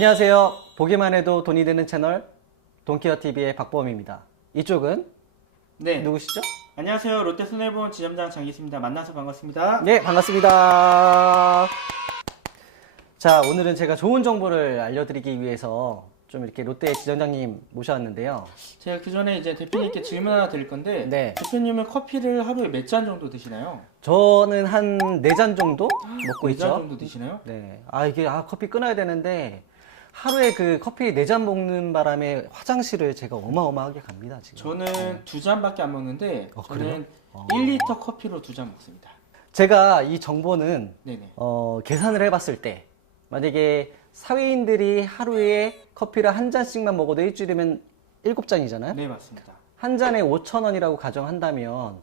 안녕하세요. 보기만 해도 돈이 되는 채널 돈키어 TV의 박범입니다. 이쪽은 네. 누구시죠? 안녕하세요. 롯데 손해보험 지점장 장기수입니다. 만나서 반갑습니다. 네, 반갑습니다. 자, 오늘은 제가 좋은 정보를 알려드리기 위해서 좀 이렇게 롯데 지점장님 모셔왔는데요. 제가 그 전에 이제 대표님께 질문 하나 드릴 건데 네. 대표님은 커피를 하루에 몇 잔 정도 드시나요? 저는 한 네 잔 정도 먹고 몇잔 있죠. 정도 드시나요? 네. 아, 이게, 아, 커피 끊어야 되는데, 하루에 그 커피 네 잔 먹는 바람에 화장실을 제가 어마어마하게 갑니다, 지금. 저는 두 잔밖에 안 먹는데 어, 그래요? 저는 어. 1리터 커피로 두 잔 먹습니다. 제가 이 정보는 네네. 어, 계산을 해봤을 때 만약에 사회인들이 하루에 커피를 한 잔씩만 먹어도 일주일이면 일곱 잔이잖아요. 네 맞습니다. 한 잔에 5천 원이라고 가정한다면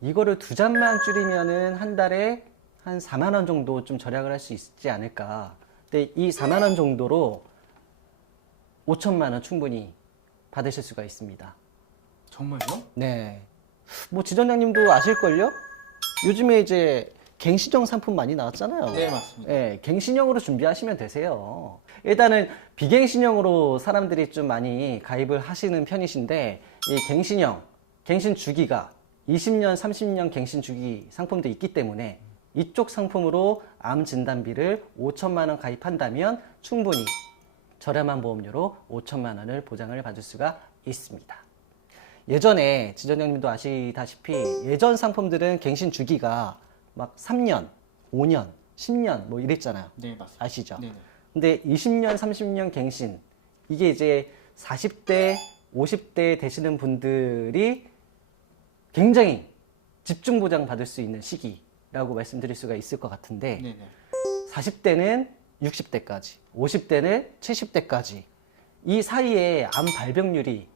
이거를 두 잔만 줄이면은 한 달에 한 4만 원 정도 좀 절약을 할 수 있지 않을까. 근데 이 4만 원 정도로 5천만 원 충분히 받으실 수가 있습니다. 정말요? 네. 뭐 지점장님도 아실걸요? 요즘에 이제 갱신형 상품 많이 나왔잖아요. 네 맞습니다. 예, 갱신형으로 준비하시면 되세요. 일단은 비갱신형으로 사람들이 좀 많이 가입을 하시는 편이신데 이 갱신형, 갱신 주기가 20년, 30년 갱신 주기 상품도 있기 때문에 이쪽 상품으로 암 진단비를 5천만 원 가입한다면 충분히 저렴한 보험료로 5천만 원을 보장을 받을 수가 있습니다. 예전에 지전형님도 아시다시피 예전 상품들은 갱신 주기가 막 3년, 5년, 10년 뭐 이랬잖아요. 네 맞습니다. 아시죠? 네 네. 근데 20년, 30년 갱신 이게 이제 40대, 50대 되시는 분들이 굉장히 집중 보장 받을 수 있는 시기라고 말씀드릴 수가 있을 것 같은데 네네. 40대는 60대까지, 50대는 70대까지 이 사이에 암 발병률이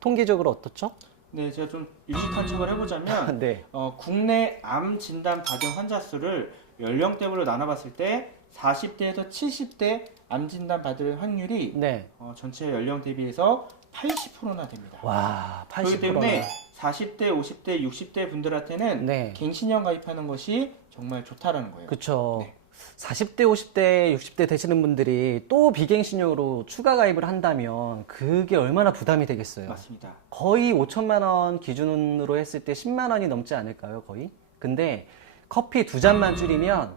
통계적으로 어떻죠? 네 제가 좀 유식한 척을 해보자면 네. 어, 국내 암 진단 받은 환자 수를 연령대별로 나눠봤을 때 40대에서 70대 암 진단 받을 확률이 네. 어, 전체 연령 대비해서 80%나 됩니다. 와, 80%. 그렇기 때문에 40대, 50대, 60대 분들한테는 네. 갱신형 가입하는 것이 정말 좋다라는 거예요. 네. 40대, 50대, 60대 되시는 분들이 또 비갱신형으로 추가 가입을 한다면 그게 얼마나 부담이 되겠어요. 맞습니다. 거의 5천만 원 기준으로 했을 때 10만 원이 넘지 않을까요, 거의? 근데 커피 두 잔만 줄이면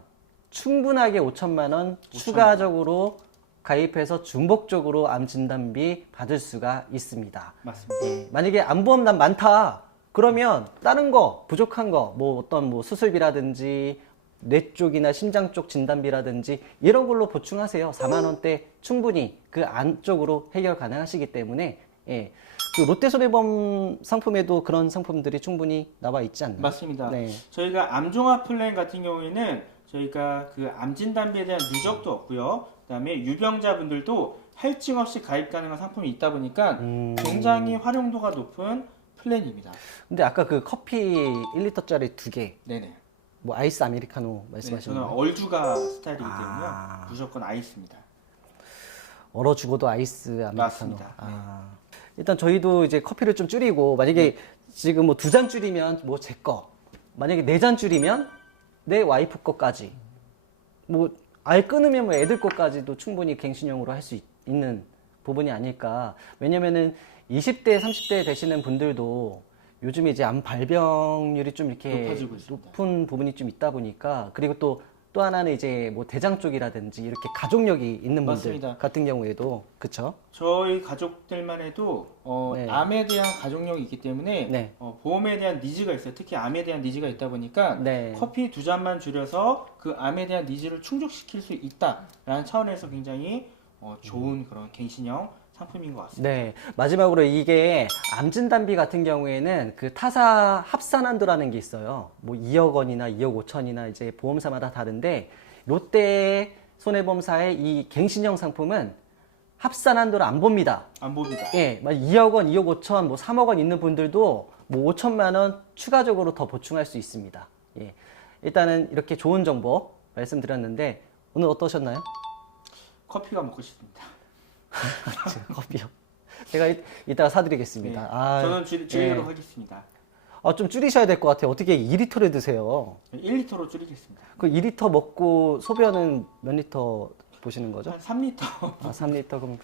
충분하게 5천만 원 추가적으로 가입해서 중복적으로 암 진단비 받을 수가 있습니다. 맞습니다. 예, 만약에 암보험 난 많다. 그러면 다른 거 부족한 거 뭐 어떤 뭐 수술비라든지 뇌 쪽이나 심장 쪽 진단비라든지 이런 걸로 보충하세요. 4만 원대 충분히 그 안쪽으로 해결 가능하시기 때문에 예. 그 롯데손해보험 상품에도 그런 상품들이 충분히 나와 있지 않나요? 맞습니다. 네. 저희가 암종합 플랜 같은 경우에는 저희가 그 암 진단비에 대한 누적도 없고요. 그다음에 유병자분들도 할증 없이 가입 가능한 상품이 있다 보니까 음. 굉장히 활용도가 높은 플랜입니다. 근데 아까 그 커피 1리터짜리 두 개, 네네. 뭐 아이스 아메리카노 네, 말씀하시는 저는 거예요? 얼주가 스타일이기 때문에 아. 무조건 아이스입니다. 얼어 죽어도 아이스 아메리카노. 맞습니다. 아. 일단 저희도 이제 커피를 좀 줄이고 만약에 지금 뭐 두 잔 줄이면 뭐 제 거. 만약에 네 잔 줄이면 내 와이프 거까지. 뭐알 끊으면 뭐 애들 거까지도 충분히 갱신형으로 할 수 있는 부분이 아닐까. 왜냐면은 20대, 30대 되시는 분들도 요즘에 이제 암 발병률이 좀 이렇게 높아지고 있습니다. 높은 부분이 좀 있다 보니까 그리고 또 또 하나는 이제 뭐 대장 쪽이라든지 이렇게 가족력이 있는 분들 맞습니다. 같은 경우에도 그쵸? 저희 가족들만 해도 어, 네. 암에 대한 가족력이 있기 때문에 네. 어, 보험에 대한 니즈가 있어요. 특히 암에 대한 니즈가 있다 보니까 네. 커피 두 잔만 줄여서 그 암에 대한 니즈를 충족시킬 수 있다라는 차원에서 굉장히 어, 좋은 그런 갱신형 상품인 것 같습니다. 네. 마지막으로 이게 암진단비 같은 경우에는 그 타사 합산한도라는 게 있어요. 뭐 2억 원이나 2억 5천이나 이제 보험사마다 다른데 롯데 손해보험사의 이 갱신형 상품은 합산한도를 안 봅니다. 안 봅니다. 예, 막 2억 원, 2억 5천, 뭐 3억 원 있는 분들도 뭐 5천만 원 추가적으로 더 보충할 수 있습니다. 예. 일단은 이렇게 좋은 정보 말씀드렸는데 오늘 어떠셨나요? 커피가 먹고 싶습니다. 제가 커피요. 제가 이- 이따가 사드리겠습니다. 네. 아, 저는 줄, 줄이도록 예. 하겠습니다. 아, 좀 줄이셔야 될 것 같아요. 어떻게 2리터를 드세요? 1리터로 줄이겠습니다. 그 2리터 먹고 소변은 몇 리터 보시는 거죠? 한 3리터. 아, 3리터 그럼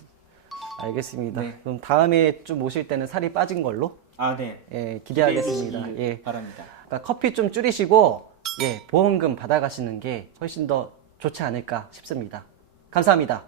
알겠습니다. 네. 그럼 다음에 좀 오실 때는 살이 빠진 걸로 아, 네. 예, 기대하겠습니다. 예. 바랍니다. 그러니까 커피 좀 줄이시고 예, 보험금 받아가시는 게 훨씬 더 좋지 않을까 싶습니다. 감사합니다.